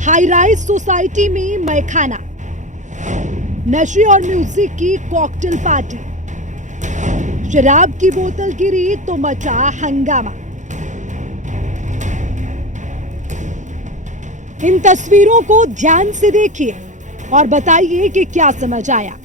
High rise society में मैखाना, नशे और म्यूजिक की कॉकटेल पार्टी, शराब की बोतल गिरी तो मचा हंगामा। इन तस्वीरों को ध्यान से देखिए और बताइए कि क्या समझ आया।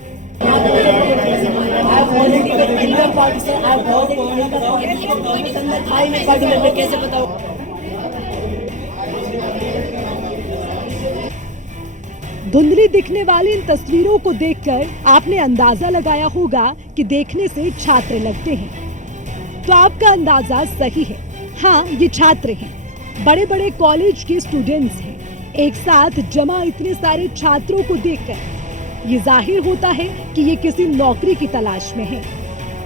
धुंधली दिखने वाली इन तस्वीरों को देखकर आपने अंदाजा लगाया होगा कि देखने से छात्र लगते हैं। तो आपका अंदाजा सही है। हाँ, ये छात्र हैं, बड़े बड़े कॉलेज के स्टूडेंट्स हैं। एक साथ जमा इतने सारे छात्रों को देखकर ये जाहिर होता है कि ये किसी नौकरी की तलाश में हैं।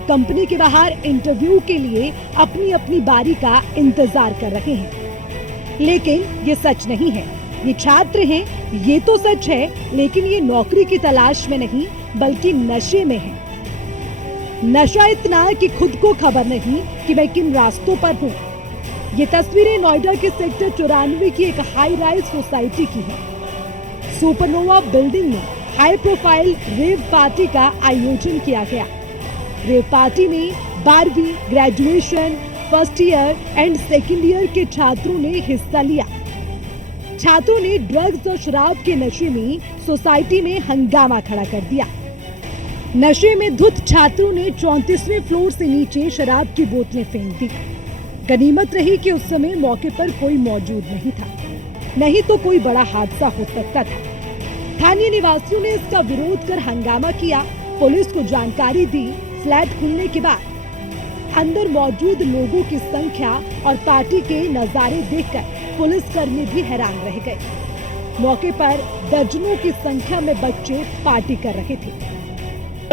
कंपनी के बाहर इंटरव्यू के लिए अपनी अपनी बारी का इंतजार कर रहे हैं। लेकिन ये सच नहीं है। ये छात्र हैं, ये तो सच है, लेकिन ये नौकरी की तलाश में नहीं बल्कि नशे में हैं। नशा इतना कि खुद को खबर नहीं कि मैं किन रास्तों पर हूँ। ये तस्वीरें नोएडा के सेक्टर 94 की एक हाई राइज सोसाइटी की है। सुपरनोवा बिल्डिंग में हाई प्रोफाइल रेव पार्टी का आयोजन किया गया। रेव पार्टी में 12वीं graduation, first year and second year के छात्रों ने हिस्सा लिया। छात्रों ने ड्रग्स और शराब के नशे में सोसाइटी में हंगामा खड़ा कर दिया। नशे में धुत छात्रों ने 34वें फ्लोर से नीचे शराब की बोतलें फेंक दी। गनीमत रही कि उस समय मौके पर कोई मौजूद नहीं था, नहीं तो कोई बड़ा हादसा हो सकता था। स्थानीय निवासियों ने इसका विरोध कर हंगामा किया। पुलिस को जानकारी दी। फ्लैट खुलने के बाद अंदर मौजूद लोगों की संख्या और पार्टी के नजारे देखकर पुलिसकर्मी भी हैरान रह गए। मौके पर दर्जनों की संख्या में बच्चे पार्टी कर रहे थे।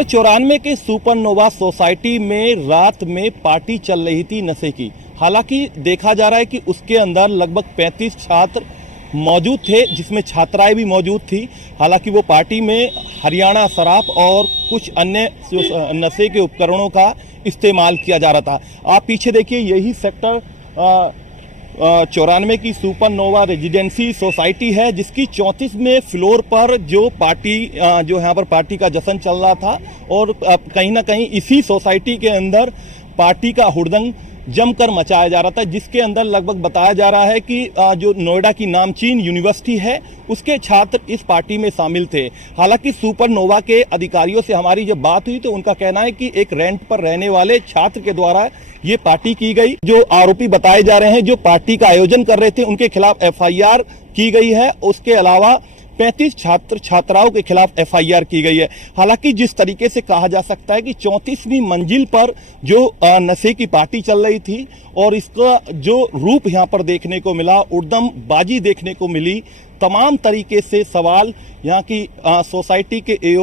94 के सुपरनोवा सोसाइटी में रात में पार्टी चल रही थी नशे की। हालांकि देखा जा रहा है कि उसके अंदर लगभग 35 छात्र मौजूद थे, जिसमें छात्राएं भी मौजूद थी। हालांकि वो पार्टी में हरियाणा शराब और कुछ अन्य नशे के उपकरणों का इस्तेमाल किया जा रहा था। आप पीछे देखिए, यही सेक्टर 94 की सुपरनोवा रेजिडेंसी सोसाइटी है, जिसकी 34वें फ्लोर पर जो पार्टी जो यहाँ पर पार्टी का जश्न चल रहा था। और कहीं ना कहीं इसी सोसाइटी के अंदर पार्टी का हुड़दंग जमकर मचाया जा रहा था, जिसके अंदर लगभग बताया जा रहा है कि जो नोएडा की नामचीन यूनिवर्सिटी है उसके छात्र इस पार्टी में शामिल थे। हालांकि सुपरनोवा के अधिकारियों से हमारी जब बात हुई तो उनका कहना है कि एक रेंट पर रहने वाले छात्र के द्वारा ये पार्टी की गई। जो आरोपी बताए जा रहे हैं जो पार्टी का आयोजन कर रहे थे, उनके खिलाफ FIR की गई है। उसके अलावा 35 छात्र छात्राओं के खिलाफ FIR की गई है। हालांकि जिस तरीके से कहा जा सकता है कि 34वीं मंजिल पर जो नशे की पार्टी चल रही थी और इसका जो रूप यहाँ पर देखने को मिला, उड़दम बाजी देखने को मिली, तमाम तरीके से सवाल यहाँ की सोसाइटी के